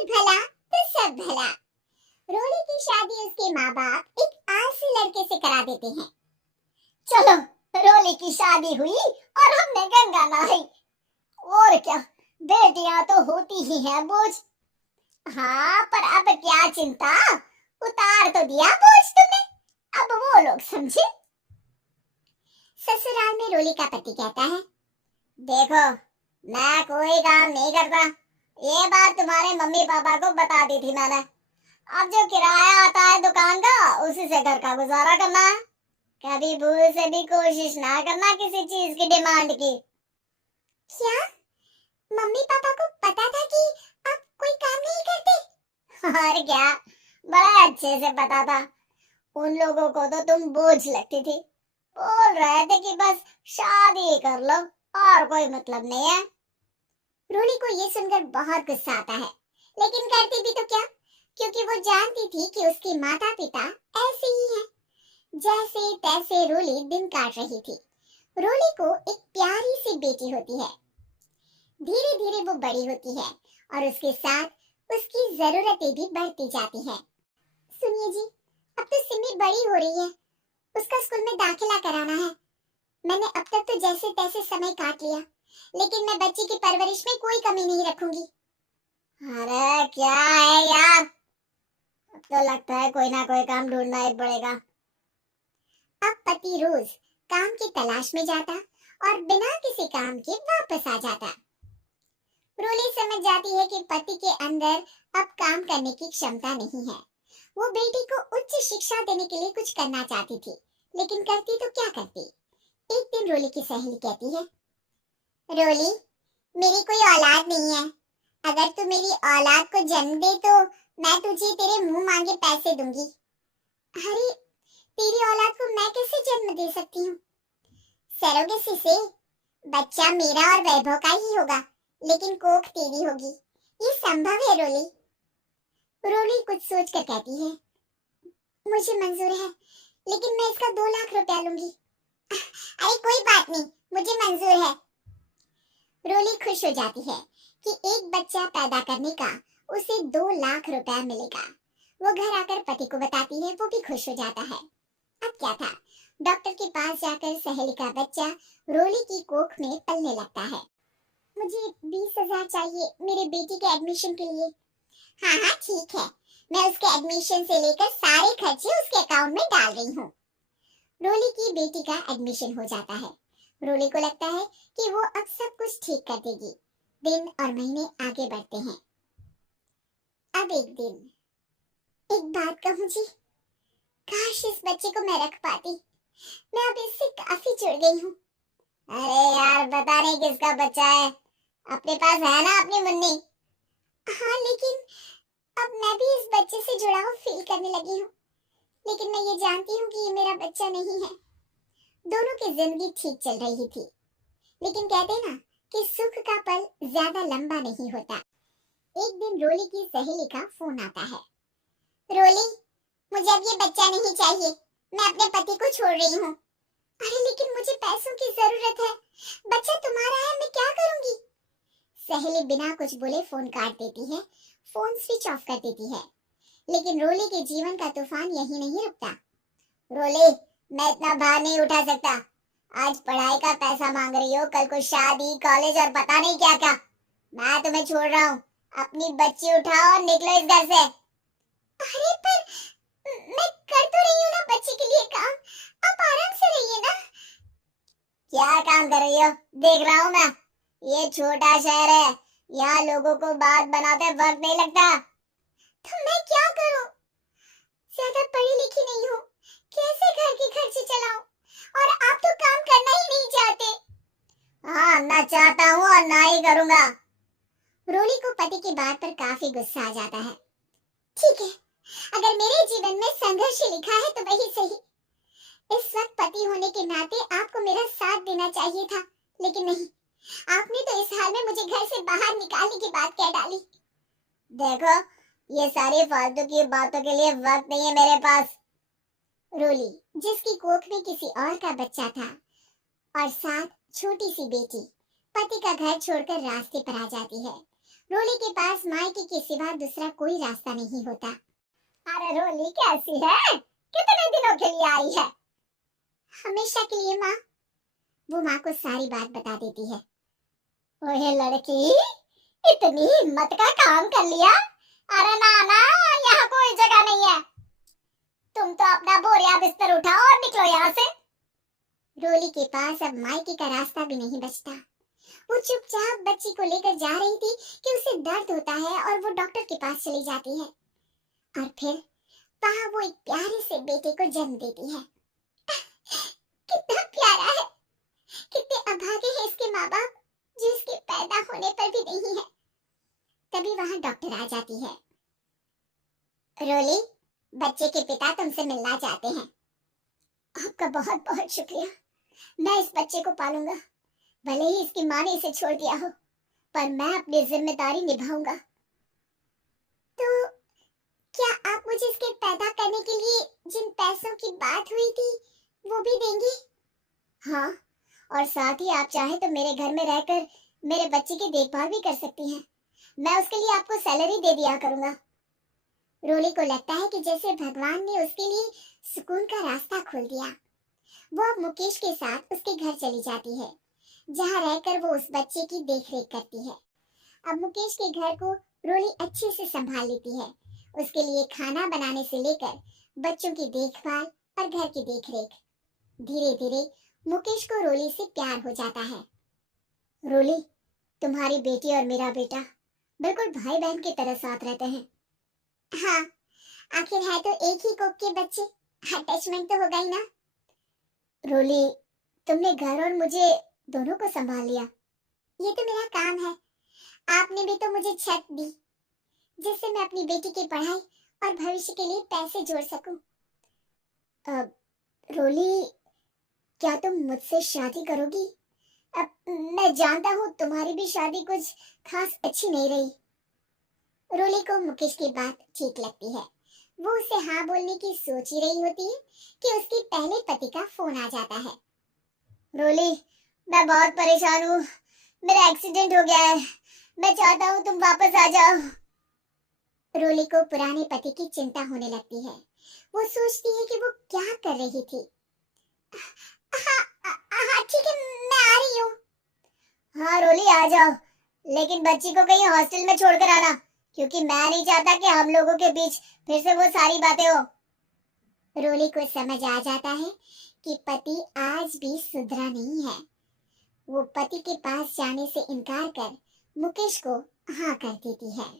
वक्त भला तो सब भला। रोली की शादी उसके माँ बाप एक आलसी लड़के से करा देते हैं। चलो, रोली की शादी हुई और हमने गंगा नहाई। और क्या, बेटियां तो होती ही हैं बोझ। हाँ, पर अब क्या चिंता, उतार तो दिया बोझ तुमने, अब वो लोग समझे। ससुराल में रोली का पति कहता है, देखो, मैं कोई काम नहीं करता, ये बात तुम्हारे मम्मी पापा को बता दी थी मैंने। अब जो किराया आता है दुकान का, उसी से घर का गुजारा करना है। कभी भूल से भी कोशिश ना करना किसी चीज की डिमांड की। क्या मम्मी पापा को पता था कि आप कोई काम नहीं करते? और क्या, बड़ा अच्छे से पता था। उन लोगों को तो तुम बोझ लगती थी, बोल रहे थे कि बस शादी कर लो और कोई मतलब नहीं है। रोली को ये सुनकर बहुत गुस्सा आता है, लेकिन करती भी तो क्या, क्योंकि वो जानती थी कि उसके माता पिता ऐसे ही हैं। जैसे तैसे रोली दिन काट रही थी। रोली को एक प्यारी सी बेटी होती है। धीरे धीरे वो बड़ी होती है और उसके साथ उसकी जरूरतें भी बढ़ती जाती हैं। सुनिए जी, अब तो सिमी बड़ी हो रही है, उसका स्कूल में दाखिला कराना है। मैंने अब तक तो जैसे तैसे समय काट लिया, लेकिन मैं बच्ची की परवरिश में कोई कमी नहीं रखूंगी। अरे क्या है यार, अब तो लगता है कोई ना कोई काम ढूंढना ही पड़ेगा। अब पति रोज काम की तलाश में जाता और बिना किसी काम के वापस आ जाता। रोली समझ जाती है कि पति के अंदर अब काम करने की क्षमता नहीं है। वो बेटी को उच्च शिक्षा देने के लिए कुछ करना चाहती थी, लेकिन करती तो क्या करती। एक दिन रोली की सहेली कहती है, रोली, मेरी कोई औलाद नहीं है। अगर तू मेरी औलाद को जन्म दे तो मैं तुझे तेरे मुंह मांगे पैसे दूंगी। अरे, तेरी औलाद को मैं कैसे जन्म दे सकती हूँ? सरोगेसी से बच्चा मेरा और वैभव का ही होगा, लेकिन कोख तेरी होगी। ये संभव है रोली? रोली कुछ सोच कर कहती है, मुझे मंजूर है, लेकिन मैं इसका 2 लाख रुपया लूंगी। अरे कोई बात नहीं, मुझे मंजूर है। रोली खुश हो जाती है कि एक बच्चा पैदा करने का उसे 2 लाख रुपया मिलेगा। वो घर आकर पति को बताती है, वो भी खुश हो जाता है। अब क्या था, डॉक्टर के पास जाकर सहेली का बच्चा रोली की कोख में पलने लगता है। मुझे 20,000 चाहिए मेरे बेटी के एडमिशन के लिए। हाँ हाँ ठीक है, मैं उसके एडमिशन से लेकर सारे खर्चे उसके अकाउंट में डाल रही हूँ। रोली की बेटी का एडमिशन हो जाता है। रोली को लगता है कि वो अब सब कुछ ठीक कर देगी। दिन और महीने आगे बढ़ते हैं। अब एक दिन, एक बात कहूँ जी, काश इस बच्चे को मैं रख पाती। मैं अब इससे काफी जुड़ गई हूँ। अरे यार, बता नहीं किसका बच्चा है, अपने पास है ना अपनी मुन्नी। हाँ, लेकिन अब मैं भी इस बच्चे से जुड़ाव फील करने लगी हूँ, लेकिन मैं ये जानती हूँ कि ये मेरा बच्चा नहीं है। दोनों की जिंदगी ठीक चल रही थी, लेकिन कहते ना कि सुख का पल ज्यादा लंबा नहीं होता। एक दिन रोली की सहेली का फोन आता है। रोली, मुझे अब ये बच्चा नहीं चाहिए, मैं अपने पति को छोड़ रही हूँ। अरे लेकिन मुझे पैसों की जरूरत है, बच्चा तुम्हारा है, मैं क्या करूंगी? सहेली बिना कुछ बोले फोन काट देती है, फोन स्विच ऑफ कर देती है। लेकिन रोली के जीवन का तूफान यही नहीं रुकता। रोली, मैं इतना भार नहीं उठा सकता। आज पढ़ाई का पैसा मांग रही हो, कल को शादी, कॉलेज और पता नहीं क्या क्या। मैं तुम्हें छोड़ रहा हूँ, अपनी बच्ची उठाओ और निकलो इस घर से। अरे पर मैं कर तो रही हूँ ना बच्चे के लिए काम, आप आराम से रहिए ना। क्या काम कर रही हो, देख रहा हूँ मैं। ये छोटा शहर है, यहाँ लोगों को बात बनाते वक्त नहीं लगता। तो मैं क्या करूँ? ज्यादा पढ़ी लिखी नहीं हूँ, कैसे घर के खर्चे चलाऊं? और आप तो काम करना ही नहीं चाहते। हाँ, ना चाहता हूँ और ना ही करूँगा। रोली को पति की बात पर काफी गुस्सा आ जाता है। ठीक है, अगर मेरे जीवन में संघर्ष लिखा है तो वही सही। इस वक्त पति होने के नाते आपको मेरा साथ देना चाहिए था, लेकिन नहीं, आपने तो इस हाल में मुझे घर से बाहर निकालने की बात कह डाली। देखो, ये सारी फालतू की बातों के लिए वक्त नहीं है मेरे पास। रोली, जिसकी कोख में किसी और का बच्चा था और साथ छोटी सी बेटी, पति का घर छोड़कर रास्ते पर आ जाती है। रोली के पास मायके के सिवा दूसरा कोई रास्ता नहीं होता। अरे रोली कैसी है? कितने दिनों के लिए आई है? हमेशा के लिए माँ। वो माँ को सारी बात बता देती है। ओए लड़की, इतनी हिम्मत का काम कर लिया? अरे ना ना, यहाँ कोई जगह नहीं है। तुम तो अपना बोरिया बिस्तर उठाओ और निकलो यहाँ से। रोली के पास अब मायके का रास्ता भी नहीं बचता। वो चुपचाप बच्ची को लेकर जा रही थी कि उसे दर्द होता है और वो डॉक्टर के पास चली जाती है और फिर वहां वो एक प्यारे से बेटे को जन्म देती है। कितना प्यारा है, कितने अभागे हैं इसके माँ बाप जो इसके पैदा होने पर भी नहीं है। तभी वहां डॉक्टर आ जाती है। रोली, बच्चे के पिता तुमसे मिलना चाहते हैं। आपका बहुत बहुत शुक्रिया। मैं इस बच्चे को पालूंगा, भले ही इसकी माँ ने इसे छोड़ दिया हो, पर मैं अपनी जिम्मेदारी निभाऊंगा। तो क्या आप मुझे इसके पैदा करने के लिए जिन पैसों की बात हुई थी वो भी देंगी? हाँ, और साथ ही आप चाहे तो मेरे घर में रहकर मेरे बच्चे की देखभाल भी कर सकती हैं। मैं उसके लिए आपको सैलरी दे दिया करूंगा। रोली को लगता है कि जैसे भगवान ने उसके लिए सुकून का रास्ता खोल दिया। वो अब मुकेश के साथ उसके घर चली जाती है, जहाँ रहकर वो उस बच्चे की देखरेख करती है। अब मुकेश के घर को रोली अच्छे से संभाल लेती है। उसके लिए खाना बनाने से लेकर बच्चों की देखभाल और घर की देखरेख। धीरे धीरे मुकेश को रोली से प्यार हो जाता है। रोली, तुम्हारी बेटी और मेरा बेटा बिल्कुल भाई बहन की तरह साथ रहते हैं। हाँ, आखिर है तो एक ही कोख के बच्चे, अटैचमेंट तो होगा ही ना। रोली, तुमने घर और मुझे दोनों को संभाल लिया। ये तो मेरा काम है। आपने भी तो मुझे छत दी जिससे मैं अपनी बेटी की पढ़ाई और भविष्य के लिए पैसे जोड़ सकूं। अब रोली, क्या तुम मुझसे शादी करोगी? अब मैं जानता हूँ तुम्हारी भी शादी कुछ खास अच्छी नहीं रही। रोली को मुकेश की बात ठीक लगती है। वो उसे हाँ बोलने की सोच ही रही होती है कि उसके पहले पति का फोन आ जाता है। रोली, मैं बहुत परेशान हूँ। मेरा एक्सीडेंट हो गया है। मैं चाहता हूँ तुम वापस आ जाओ। रोली को पुराने पति की चिंता होने लगती है। वो सोचती है कि वो क्या कर रही थी। हाँ ठीक है, मैं आ रही हूँ। हाँ रोली, आ जाओ, लेकिन बच्ची को कहीं हॉस्टल में छोड़कर आना, क्योंकि मैं नहीं चाहता कि हम लोगों के बीच फिर से वो सारी बातें हो। रोली को समझ आ जाता है कि पति आज भी सुधरा नहीं है। वो पति के पास जाने से इनकार कर मुकेश को हाँ कर देती है।